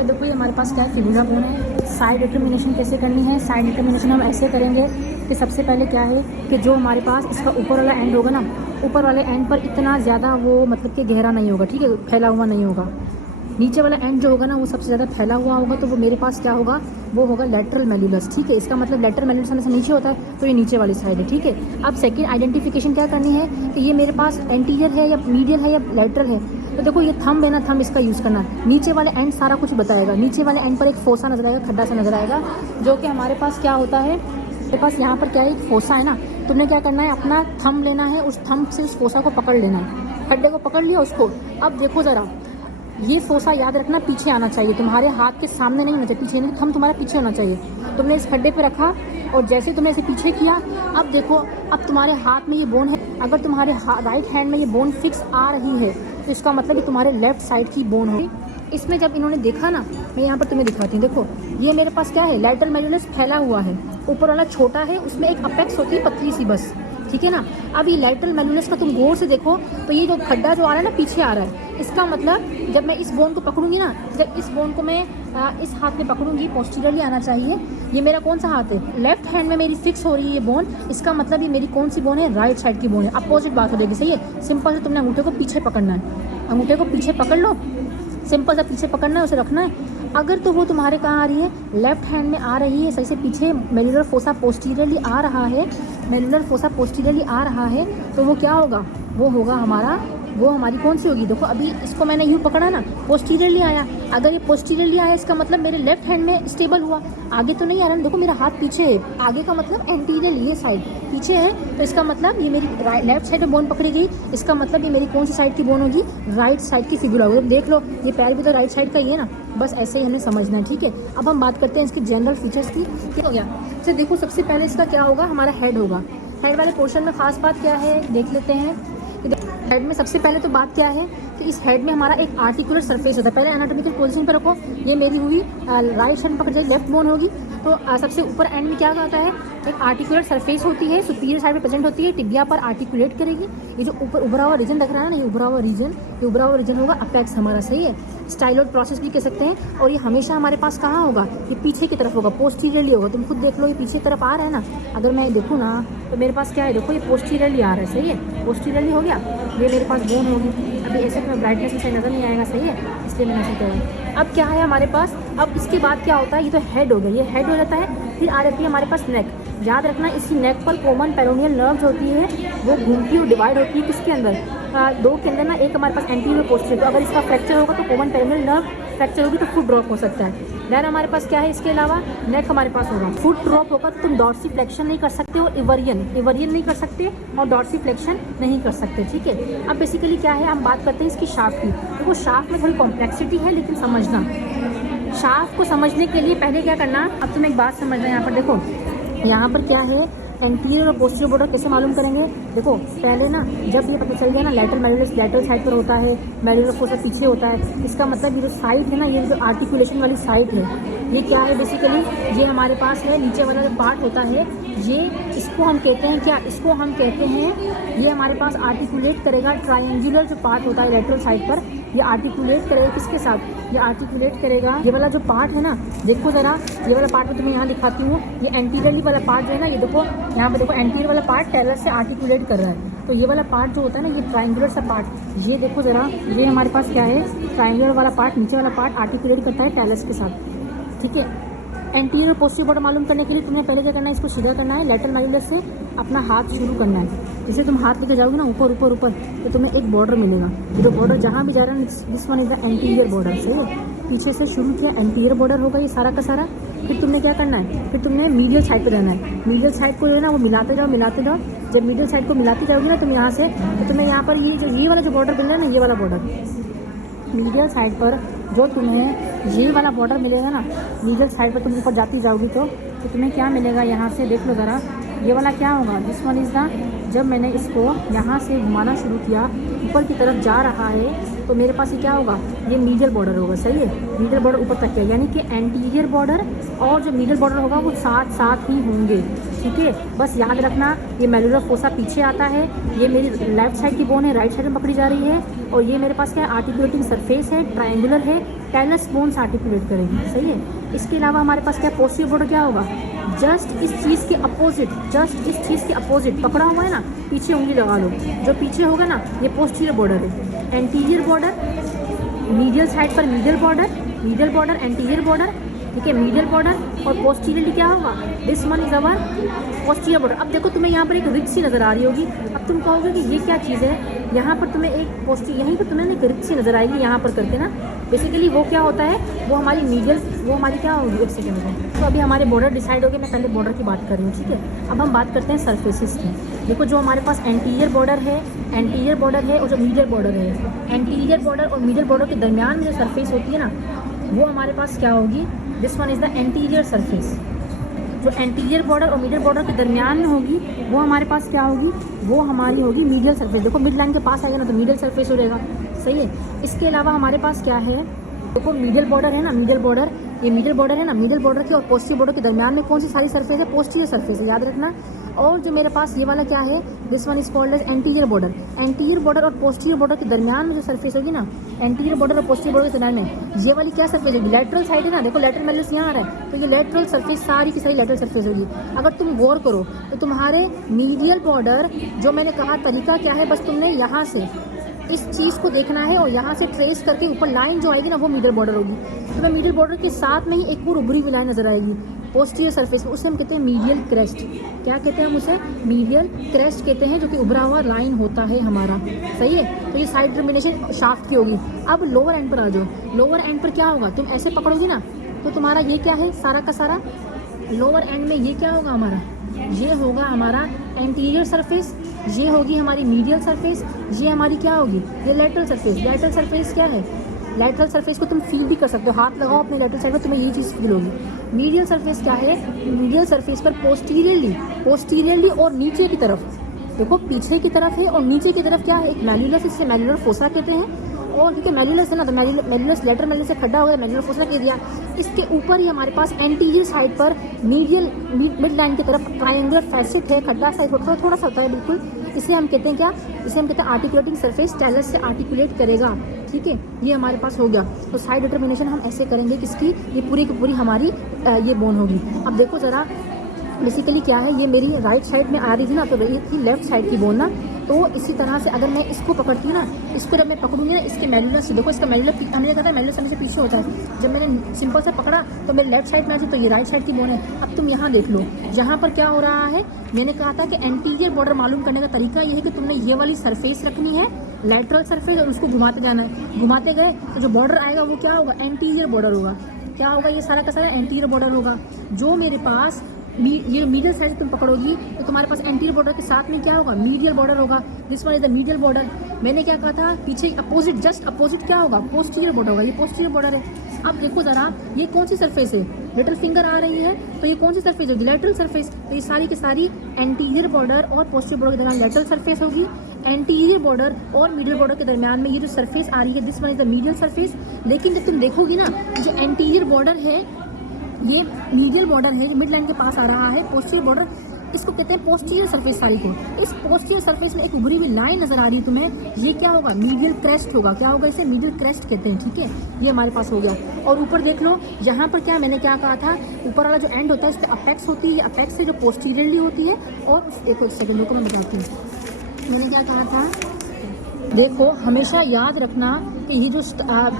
पहले देखो ये हमारे पास क्या है, फिबुला बोन है। साइड डिटर्मिनेशन कैसे करनी है? साइड डिटर्मिनेशन हम ऐसे करेंगे कि सबसे पहले क्या है कि जो हमारे पास इसका ऊपर वाला एंड होगा ना, ऊपर वाले एंड पर इतना ज़्यादा वो मतलब कि गहरा नहीं होगा, ठीक है, फैला हुआ नहीं होगा। नीचे वाला एंड जो होगा ना वो सबसे ज़्यादा फैला हुआ होगा, तो वो मेरे पास क्या होगा, वो होगा लैटरल मेल्युलस, ठीक है। इसका मतलब लैटरल मेल्युलस हमेशा नीचे होता है, तो ये नीचे वाली साइड है, ठीक है। अब सेकंड आइडेंटिफिकेशन क्या करनी है कि ये मेरे पास एंटीरियर है या मीडियल है या लैटरल है। तो देखो ये थंब है ना, थंब इसका यूज़ करना है। नीचे वाले एंड सारा कुछ बताएगा। नीचे वाले एंड पर एक फोसा नजर आएगा, खड्डा सा नजर आएगा, जो कि हमारे पास क्या होता है, मेरे पास यहाँ पर क्या है, एक फोसा है ना। तुमने क्या करना है, अपना थंब लेना है, उस थंब से उस फोसा को पकड़ लेना है, खड्डे को पकड़ लिया उसको। अब देखो ज़रा, ये फोसा याद रखना पीछे आना चाहिए, तुम्हारे हाथ के सामने नहीं होना चाहिए, पीछे नहीं, थंब तुम्हारा पीछे होना चाहिए। तुमने इस खड्डे पे रखा और जैसे तुमने इसे पीछे किया, अब देखो, अब तुम्हारे हाथ में ये बोन है। अगर तुम्हारे राइट हैंड में ये बोन फिक्स आ रही है तो इसका मतलब कि तुम्हारे लेफ्ट साइड की बोन होगी। इसमें जब इन्होंने देखा ना, मैं यहाँ पर तुम्हें दिखाती हूँ, देखो ये मेरे पास क्या है, लैटरल मेल्युलस फैला हुआ है, ऊपर वाला छोटा है, उसमें एक अपेक्स होती है पतली सी बस, ठीक है ना। अब ये लैटरल मेल्युलस का तुम गौर से देखो तो ये जो खड्डा जो आ रहा है ना, पीछे आ रहा है। इसका मतलब जब मैं इस बोन को पकड़ूंगी ना, जब इस बोन को मैं इस हाथ में पकड़ूंगी, पोस्टीरियरली आना चाहिए। ये मेरा कौन सा हाथ है, लेफ्ट हैंड में मेरी फिक्स हो रही है ये बोन। इसका मतलब ये मेरी कौन सी बोन है, राइट साइड की बोन है। अपोजिट बात हो जाएगी, सही है। सिंपल से तुमने अंगूठे को पीछे पकड़ना है, अंगूठे को पीछे पकड़ लो, सिंपल सा पीछे पकड़ना है, उसे रखना है। अगर तो वो तुम्हारे कहाँ आ रही है, लेफ्ट हैंड में आ रही है, सही से पीछे मेल्युलर फोसा पोस्टीरियरली आ रहा है, मेल्युलर फोसा पोस्टीरियरली आ रहा है, तो वो क्या होगा, वो होगा हमारा, वो हमारी कौन सी होगी। देखो अभी इसको मैंने यूँ पकड़ा ना, पोस्टीरियरली आया। अगर ये पोस्टीरियरली आया इसका मतलब मेरे लेफ्ट हैंड में स्टेबल हुआ, आगे तो नहीं आ रहा ना। देखो मेरा हाथ पीछे है, आगे का मतलब एंटीरियर, ये साइड पीछे है, तो इसका मतलब ये मेरी लेफ्ट साइड में बोन पकड़ी गई। इसका मतलब ये मेरी कौन सी साइड की बोन होगी, राइट साइड की फिबुला होगी। देख लो ये पैर भी तो राइट साइड का ही है ना, बस ऐसे ही हमें समझना है, ठीक है। अब हम बात करते हैं इसकी जनरल फीचर्स की। क्या हो गया, अच्छा देखो सबसे पहले इसका क्या होगा, हमारा हेड होगा। हेड वाले पोर्शन में खास बात क्या है देख लेते हैं। हेड में सबसे पहले तो बात क्या है कि इस हेड में हमारा एक आर्टिकुलर सरफेस होता है। पहले एनाटॉमिकल पोजीशन पर रखो, ये मेरी हुई राइट साइड पकड़ जाएगी, लेफ्ट बोन होगी। तो सबसे ऊपर एंड में क्या होता है, एक आर्टिकुलर सरफेस होती है, सुपीरियर साइड पे प्रेजेंट होती है, टिबिया पर आर्टिकुलेट करेगी। ये जो ऊपर उभरा हुआ रीजन दिख रहा है ना, ये उभरा हुआ रीजन, ये उभरा हुआ रीजन होगा अपेक्स हमारा, सही है। स्टाइलोइड प्रोसेस भी कह सकते हैं। और ये हमेशा हमारे पास कहाँ होगा, ये पीछे की तरफ होगा, पोस्टीरियरली होगा। तुम खुद देख लो, ये पीछे की तरफ आ रहा है ना। अगर मैं देखूँ ना तो मेरे पास क्या है, देखो ये पोस्टीरियरली आ रहा है, सही है, पोस्टीरियरली हो गया। ये मेरे पास बोन होगी। अभी ऐसे में ब्राइटनेस में नज़र नहीं आएगा, सही है, इसलिए मैंने ऐसे कहा। अब क्या है हमारे पास, अब इसके बाद क्या होता है, ये तो हेड हो गया, ये हेड हो जाता है। फिर आ जाती है हमारे पास नेक। याद रखना इसी नेक पर कॉमन पेरोनियल नर्व्स होती है, वो घूमती और डिवाइड होती है किसके अंदर, दो के अंदर ना। एक हमारे पास एंटीरियर पोस्टीरियर, तो अगर इसका फ्रैक्चर होगा तो कॉमन पेरोनियल नर्व फ्रैक्चर होगी तो फुट ड्रॉप हो सकता है। देन हमारे पास क्या है, इसके अलावा नेक हमारे पास होगा। फुट ड्रॉप होगा तो तुम डॉर्सी फ्लेक्शन नहीं कर सकते और इवरियन नहीं कर सकते और डॉर्सी फ्लेक्शन नहीं कर सकते, ठीक है। अब बेसिकली क्या है, हम बात करते हैं इसकी शाफ्ट की। तो वो शाफ्ट में थोड़ी कॉम्प्लेक्सिटी है, लेकिन समझना, शाफ्ट को समझने के लिए पहले क्या करना, अब तुम एक बात समझना। यहाँ पर देखो, यहाँ पर क्या है, एंटीरियर और पोस्टीरियर बॉर्डर कैसे मालूम करेंगे। देखो पहले ना, जब ये पता चल गया ना लैटरल मेल्युलस लैटरल साइड पर होता है, मेल्युलर फोसा पीछे होता है, इसका मतलब ये जो साइड है ना, ये जो आर्टिकुलेशन वाली साइड है, ये क्या है बेसिकली, ये हमारे पास है नीचे वाला जो पार्ट होता है, ये इसको हम कहते हैं क्या, इसको हम कहते हैं, ये हमारे पास आर्टिकुलेट करेगा। ट्रायंगुलर जो पार्ट होता है लैटरल साइड पर, ये आर्टिकुलेट करेगा किसके साथ, ये आर्टिकुलेट करेगा, ये वाला जो पार्ट है ना, देखो ज़रा, ये वाला पार्ट मैं तुम्हें यहाँ दिखाती हूँ। ये एंटीरियरली वाला पार्ट जो है ना, ये देखो यहाँ पे देखो, एंटीरियर वाला पार्ट टेलस से आर्टिकुलेट कर रहा है। तो ये वाला पार्ट जो होता है ना, ये ट्रायंगुलर सा पार्ट, ये देखो ज़रा, ये हमारे पास क्या है, ट्रायंगुलर वाला पार्ट, नीचे वाला पार्ट आर्टिकुलेट करता है टेलस के साथ, ठीक है। एंटीरियर पोस्टीरियर बॉर्डर मालूम करने के लिए तुम्हें पहले क्या करना है, इसको सीधा करना है, लैटरल मेल्युलस से अपना हाथ शुरू करना है। जैसे तुम हाथ लेके जाओगे ना ऊपर ऊपर ऊपर, तो तुम्हें एक बॉर्डर मिलेगा। ये जो बॉर्डर जहाँ भी जा रहा है, this one is the anterior border, सही है। पीछे से शुरू किया, एंटीरियर बॉर्डर होगा ये सारा का सारा। फिर तुमने क्या करना है, फिर तुमने मीडियल साइड पर रहना है। मीडियल साइड को जो है ना, वो मिलाते जाओ मिलाते जाओ। जब मीडियल साइड को मिलाती जाओगी ना तुम यहाँ से, तो तुम्हें यहाँ पर ये वाला जो बॉर्डर मिल रहा है ना, ये वाला बॉर्डर मीडियल साइड पर जो तुम्हें ये वाला बॉर्डर मिलेगा ना, मीडियल साइड पर तुम ऊपर जाती जाओगी तो तुम्हें क्या मिलेगा, यहाँ से देख लो ज़रा, ये वाला क्या होगा, दिस वन इज़ द, जब मैंने इसको यहाँ से घुमाना शुरू किया, ऊपर की तरफ जा रहा है, तो मेरे पास ये क्या होगा, ये मीडियल बॉर्डर होगा, सही है। मीडियल बॉर्डर ऊपर तक है, यानी कि एंटीरियर बॉर्डर और जो मीडियल बॉर्डर होगा वो साथ साथ ही होंगे, ठीक है। बस याद रखना, ये मेल्युलर फोसा पीछे आता है, ये मेरी लेफ्ट साइड की बोन है, राइट साइड में पकड़ी जा रही है। और ये मेरे पास क्या है, आर्टिकुलेटिंग सरफेस है, ट्रायंगुलर है, टेलस बोन्स आर्टिकुलेट करेंगे, सही है। इसके अलावा हमारे पास क्या पोस्टीरियर बॉर्डर क्या होगा, जस्ट इस चीज़ के अपोजिट, जस्ट इस चीज़ के अपोजिट पकड़ा हुआ है ना, पीछे उंगली लगा लो, जो पीछे होगा ना ये पोस्टीरियर बॉर्डर है। एंटीरियर बॉर्डर मीडियल साइड पर मीडियल बॉर्डर एंटीरियर बॉर्डर, ठीक है, मीडियल बॉर्डर और पोस्टीरियरली क्या होगा, this one is our posterior border. अब देखो तुम्हें यहाँ पर एक रिक्स सी नज़र आ रही होगी, अब तुम कहोगे कि ये क्या चीज़ है, यहाँ पर तुम्हें एक यहीं पर तुम्हें एक रिक्स सी नज़र आएगी यहाँ पर करके ना, बेसिकली वो क्या होता है, वो हमारी मीडियल, वो हमारी क्या होगी, एक सेकेंड में। तो अभी हमारे बॉर्डर डिसाइड हो गए, मैं पहले बॉर्डर की बात कर रही हूँ, ठीक है। अब हम बात करते हैं सरफेसेस की। देखो जो हमारे पास एंटीरियर बॉर्डर है और जो मीडियल बॉर्डर है, एंटीरियर बॉर्डर और मीडियल बॉर्डर के दरमियान में जो सरफेस होती है ना, वो हमारे पास क्या होगी, this one is the anterior surface. जो एंटीरियर बॉर्डर और मीडियल बॉर्डर के दरमियान में होगी वो हमारे पास क्या होगी, वो हमारी होगी मीडियल सरफेस। देखो मिड लाइन के पास आएगा ना तो मीडियल सरफेस हो जाएगा, सही है। इसके अलावा हमारे पास क्या है, देखो मीडियल बॉर्डर है ना, मीडियल बॉर्डर, ये मीडियल बॉर्डर है ना, मीडियल बॉर्डर के और पोस्टीरियर बॉर्डर के दरमियान में कौन सी सारी सरफेस है, पोस्टीरियर सरफेस है, याद रखना। और जो मेरे पास ये वाला क्या है, this one is called as anterior border. Anterior border और पोस्टीरियर बॉर्डर के दरमियान में जो सरफेस होगी ना, एंटीरियर बॉर्डर और पोस्टीरियर बॉर्डर के दरमियान में ये वाली क्या सरफेस होगी, लेटरल साइड है ना, देखो लेटरल मेलिस यहाँ आ रहा है, तो ये लेटरल सरफेस सारी की सारी लेटरल सरफेस होगी। अगर तुम गौर करो तो तुम्हारे मीडियल बॉर्डर, जो मैंने कहा तरीका क्या है, बस तुमने यहाँ से इस चीज़ को देखना है और यहाँ से ट्रेस करके ऊपर लाइन जो आएगी ना वो मीडियल बॉर्डर होगी। तो मैं मीडियल बॉर्डर के साथ में ही एक और उभरी हुई लाइन नजर आएगी पोस्टीरियर सरफेस में, उसे हम कहते हैं मीडियल क्रेस्ट। क्या कहते हैं हम उसे, मीडियल क्रेस्ट कहते हैं, जो कि उभरा हुआ लाइन होता है हमारा, सही है। तो ये साइड टर्मिनेशन शाफ्ट की होगी। अब लोअर एंड पर आ जाओ, लोअर एंड पर क्या होगा, तुम ऐसे पकड़ोगे ना तो तुम्हारा ये क्या है, सारा का सारा लोअर एंड में ये क्या होगा हमारा, ये होगा हमारा एंटीरियर सरफेस, ये होगी हमारी मीडियल सरफेस, ये हमारी क्या होगी, ये लेटरल सरफेस। लेटरल सरफेस क्या है, लेटरल सरफेस को तुम फील भी कर सकते हो, हाथ लगाओ अपने लेटरल साइड पर, तुम्हें ये चीज़ फील होगी। मीडियल सरफेस क्या है, मीडियल सरफेस पर पोस्टीरियरली और नीचे की तरफ, देखो पीछे की तरफ है और नीचे की तरफ क्या है, एक मैल्यूलस, इसे मैल्यूलर फोसा कहते हैं। और क्योंकि मैल्यूलस है ना तो मैल्यूलस लेटर मैल्यूलस से खड्डा हो गया, मैल्यूलर फोसा कह दिया। इसके ऊपर ही हमारे पास एंटीरियर साइड पर मिड लाइन की तरफ ट्रायंगुलर फैसेट है, खड्डा साइड थोड़ा सा होता है बिल्कुल, इसे हम कहते हैं क्या, इसे हम कहते हैं आर्टिकुलेटिंग सरफेस, टेलस से आर्टिकुलेट करेगा, ठीक है। ये हमारे पास हो गया। तो साइड डिटर्मिनेशन हम ऐसे करेंगे किसकी, ये पूरी की पूरी हमारी ये बोन होगी। अब देखो ज़रा बेसिकली क्या है, ये मेरी राइट साइड में आ रही थी ना, तो ये थी लेफ्ट साइड की बोन ना। तो इसी तरह से अगर मैं इसको पकड़ती हूँ ना, इसको जब मैं पकड़ूंगी ना, इसके मैल्यूलस से, देखो इसका मैल्यूलर हमने कहा था मैल्यूलस हमेशा पीछे होता है, जब मैंने सिंपल से पकड़ा तो मेरे लेफ्ट साइड में आ जाए, तो ये राइट साइड की बोन है। अब तुम यहाँ देख लो, यहाँ पर क्या हो रहा है, मैंने कहा था कि एंटीरियर बॉर्डर मालूम करने का तरीका ये है कि तुमने ये वाली सरफेस रखनी है, लेटरल सरफेस, और उसको घुमाते जाना है। घुमाते गए तो जो बॉर्डर आएगा वो क्या होगा, एंटीरियर बॉर्डर होगा। क्या होगा, ये सारा का सारा एंटीरियर बॉर्डर होगा। जो मेरे पास ये मीडियल साइड तुम पकड़ोगी तो तुम्हारे पास एंटीरियर बॉर्डर के साथ में क्या होगा, मीडियल बॉर्डर होगा। This one is the medial border. मैंने क्या कहा था, पीछे अपोजिट, जस्ट अपोजिट क्या होगा, पोस्टीरियर बॉर्डर होगा। ये पोस्टीरियर बॉर्डर है। अब देखो जरा, ये कौन सी सरफेस है, लिटिल फिंगर आ रही है, तो ये कौन सी सरफेस होगी, लेटरल सरफेस। तो ये सारी की सारी एंटीरियर बॉर्डर और पोस्टीरियर बॉर्डर के दरमियान लेटरल सरफेस होगी। एंटीरियर बॉर्डर और मीडियल बॉर्डर के दरमियान में ये जो सरफेस आ रही है, this one is the medial surface. लेकिन जब तुम देखोगी ना, जो एंटीरियर बॉर्डर है, ये मीडियल बॉर्डर है जो मिड लाइन के पास आ रहा है, पोस्टीरियर बॉर्डर, इसको कहते हैं पोस्टीरियर सरफेस सारी को। इस पोस्टीरियर सरफेस में एक उभरी हुई लाइन नजर आ रही है तुम्हें, ये क्या होगा, मीडियल क्रेस्ट होगा। क्या होगा, इसे मीडियल क्रेस्ट कहते हैं, ठीक है। ये हमारे पास हो गया। और ऊपर देख लो, यहाँ पर क्या मैंने क्या कहा था, ऊपर वाला जो एंड होता है उस पर अपेक्स होती है, अपेक्स से जो पोस्टीरियरली होती है। और एक सेकेंड को मैं बताती हूँ, मैंने क्या कहा था, देखो हमेशा याद रखना कि ये जो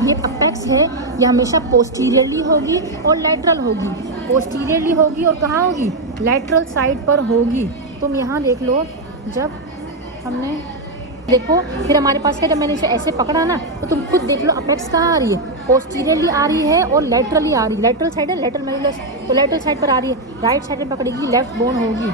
ये अपेक्स है ये हमेशा पोस्टीरियरली होगी और लेटरल होगी। पोस्टीरियरली होगी और कहाँ होगी, लेटरल साइड पर होगी। तुम यहाँ देख लो, जब हमने देखो फिर हमारे पास है, जब मैंने इसे ऐसे पकड़ा ना, तो तुम खुद देख लो अपेक्स कहाँ आ रही है, पोस्टीरियरली आ रही है और लेटरली आ रही है। लेटरल साइड है, लेटरल मैल्यूलस, तो लेटरल साइड पर आ रही है। राइट साइड में पकड़ेगी, लेफ्ट बोन होगी।